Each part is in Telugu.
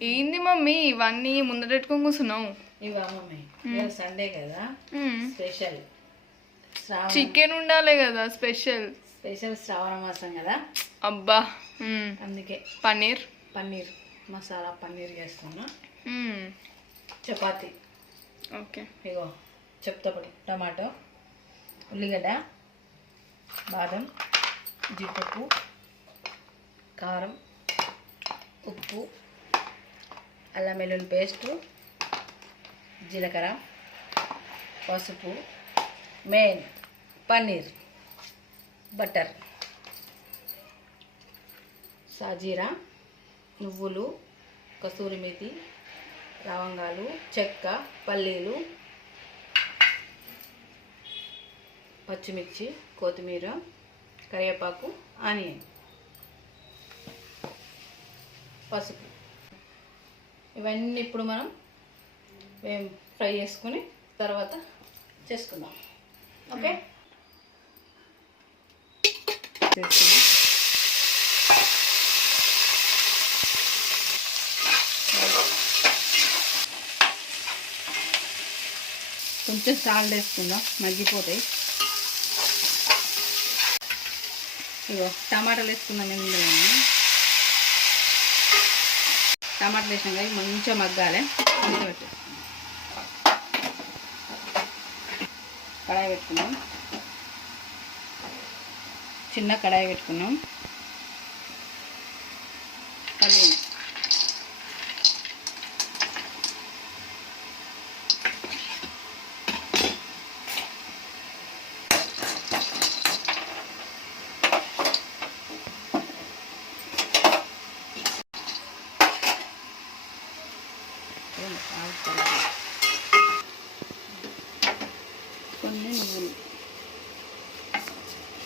ఏంది మమ్మీ ఇవన్నీ ముందరెట్టుకొని కూర్చున్నావు? ఇవా మమ్మీ సండే కదా స్పెషల్ చికెన్ ఉండాలి కదా స్పెషల్ శ్రావణ మాసం కదా. అబ్బా అందుకే పన్నీర్ మసాలా పన్నీర్ చేసుకున్నా. చపాతి. ఓకే ఇగో చెప్తాపడి టమాటో, ఉల్లిగడ్డ, బాదం, జీడిపప్పు, కారం, ఉప్పు, అల్లం వెల్లుల్లి పేస్టు, జీలకర్ర, పసుపు, మెయిన్ పన్నీర్, బటర్, సాజీరా, నువ్వులు, కసూరి మేతి, లవంగాలు, చెక్క, పల్లీలు, పచ్చిమిర్చి, కొత్తిమీర, కరివేపాకు, ఆనియన్, పసుపు. ఇవన్నీ ఇప్పుడు మనం ఫ్రై చేసుకుని తర్వాత చేసుకుందాం. ఓకే. కొంచెం సాల్ట్ వేసుకుందాం, మగ్గిపోతాయి. ఇగో టమాటాలు వేసుకుందాం. ఇందులో టమాటాలు వేసినాక మంచిగా మగ్గాలి. కడాయి పెట్టుకున్నాం, చిన్న కడాయి పెట్టుకున్నాం. పల్లీలు,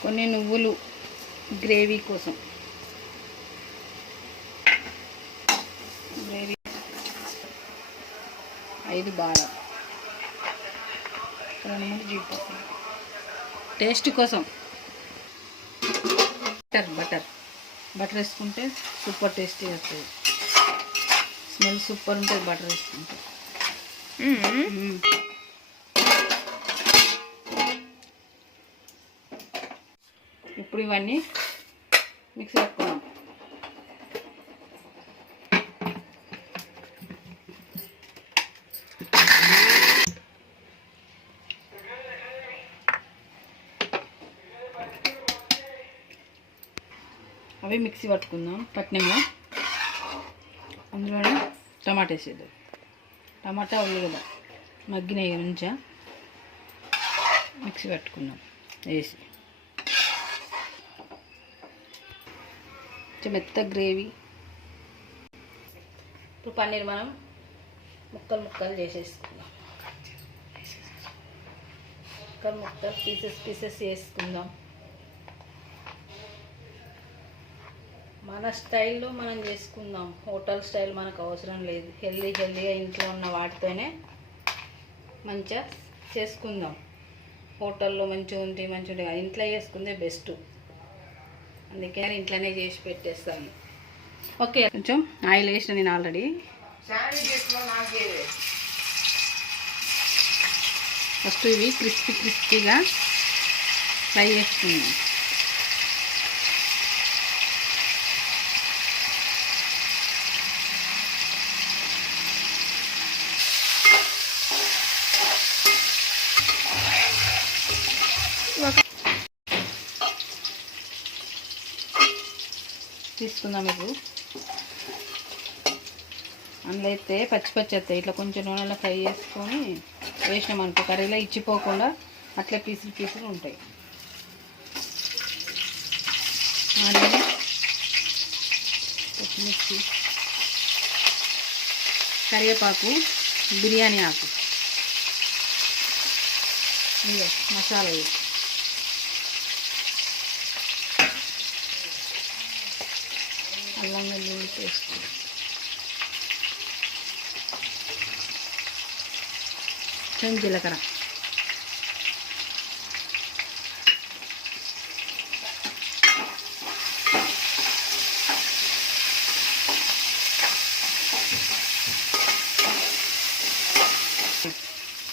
కొన్ని నువ్వులు గ్రేవీ కోసం. గ్రేవీ 5 బాదం, 2 జీడిపప్పు టేస్ట్ కోసం. బటర్ వేసుకుంటే సూపర్ టేస్టీ వస్తుంది. స్మెల్ సూపర్ ఉంటుంది బటర్ వేసుకుంటే. ఇప్పుడు ఇవన్నీ మిక్స్ పెట్టుకున్నాం. అవి మిక్సీ పట్టినాము. అందులోనే టమాటా వేసేది. టమాటా ఉల్లిగడ్డ మగ్గినాయి నుంచా మిక్సీ పట్టుకున్నాం వేసి. కొంచెం మెత్త గ్రేవీ. ఇప్పుడు పన్నీర్ మనం ముక్కలు చేసేసుకుందాం. ముక్కలు పీసెస్ చేసుకుందాం. మన స్టైల్లో మనం చేసుకుందాం. హోటల్ స్టైల్ మనకు అవసరం లేదు. హెల్దీగా ఇంట్లో ఉన్న వాటితోనే మంచిగా చేసుకుందాం. హోటల్లో మంచిగా ఉంటాయి. ఇంట్లో చేసుకుందే బెస్ట్. అందుకే ఇంట్లోనే చేసి పెట్టేస్తాను. ఓకే. కొంచెం ఆయిల్ వేసిన నేను ఆల్రెడీ. ఫస్ట్ ఇవి క్రిస్పీగా ఫ్రై చేసుకుందాం. తీసుకుందాం. ఇప్పుడు అందులో అయితే పచ్చి వస్తాయి. ఇట్లా కొంచెం నూనెలో ఫ్రై చేసుకొని వేసినామనుకో కర్రీలో ఇచ్చిపోకుండా అట్లా పీసులు ఉంటాయి. ఆనియన్, పచ్చిమిర్చి, కరివేపాకు, బిర్యానీ ఆకు, ఇదే మసాలా. అల్లం వెల్లుల్లి పేస్ట్, కొంచెం జీలకర్ర,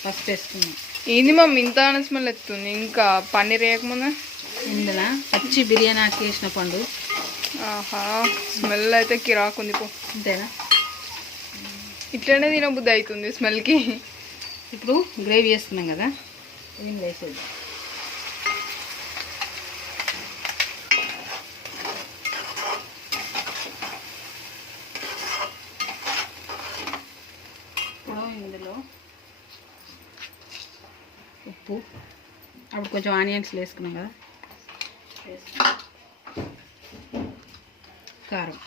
పసుపు వేసుకున్నాం. ఏంది మమ్మీ ఇంత స్మెల్ ఎత్తుంది? ఇంకా పన్నీర్ వేయకముందే ఇందులో పచ్చి బిర్యానీ ఆకు వేసిన పండు. ఆహా, స్మెల్ అయితే కిరాకుంది పో. అంతేనా? ఇట్లనే తినబుద్ధి అవుతుంది స్మెల్కి. ఇప్పుడు గ్రేవీ వేస్తున్నాం కదా, దీన్ని వేసేద్దాం. ఇప్పుడు ఇందులో ఉప్పు, అప్పుడు కొంచెం ఆనియన్స్ వేసుకున్నాం కదా, కారం,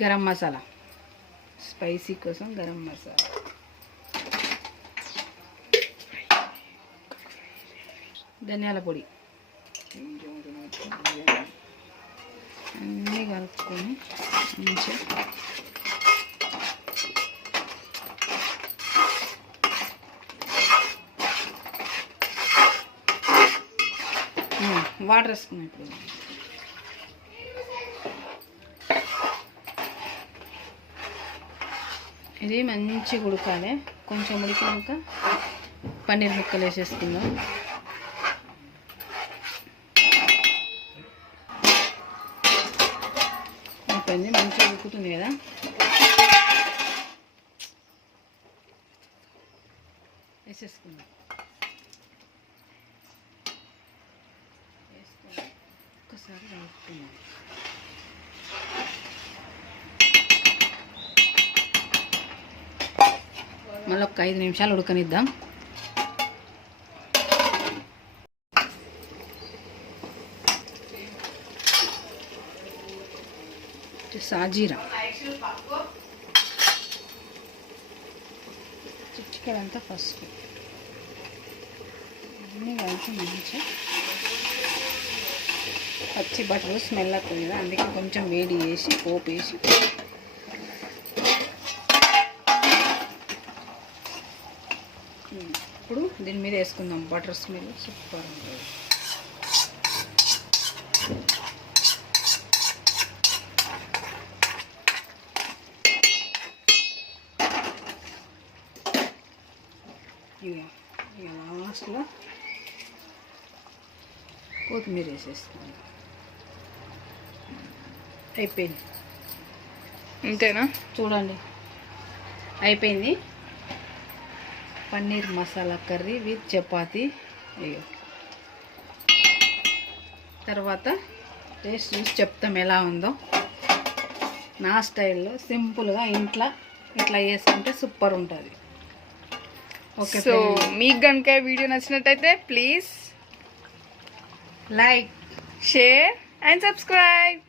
గరం మసాలా, స్పైసీ కోసం గరం మసాలా, ధనియాల పొడి అన్నీ కలుపుకొని మంచిగా వాటర్ వేసుకున్నాం. ఇప్పుడు ఇది మంచిగా ఉడకాలి. కొంచెం ఉడికినాక పన్నీర్ ముక్కలు వేసేసుకుందాం. అయిపోయింది, మంచిగా ఉడుకుతుంది కదా. వేసేసుకుందాం. ఒక్కసారి కలుపుకుందాం. మళ్ళీ ఒక 5 నిమిషాలు ఉడకనిద్దాం. సాజీరా చిటికెడంతా పసుపు అన్నీ కలిసి మంచిగా పచ్చి బట్టలు స్మెల్ అవుతుంది కదా, అందుకే కొంచెం వేడి చేసి పోపు వేసి ఇప్పుడు దీని మీద వేసుకుందాం. బటర్ స్మెల్ సూపర్ ఉంటుంది. ఇక లాస్ట్లో కొత్తిమీర వేసేస్తాను. అయిపోయింది. అంతేనా? చూడండి, అయిపోయింది. Paneer masala curry with chapati. అయ్యో, తర్వాత టేస్ట్ చూసి చెప్తాం ఎలా ఉందో. నా స్టైల్లో సింపుల్గా ఇంట్లో ఇట్లా చేసుకుంటే సూపర్ ఉంటుంది. ఓకే, సో మీకు కనుక వీడియో నచ్చినట్టయితే please like, share and subscribe.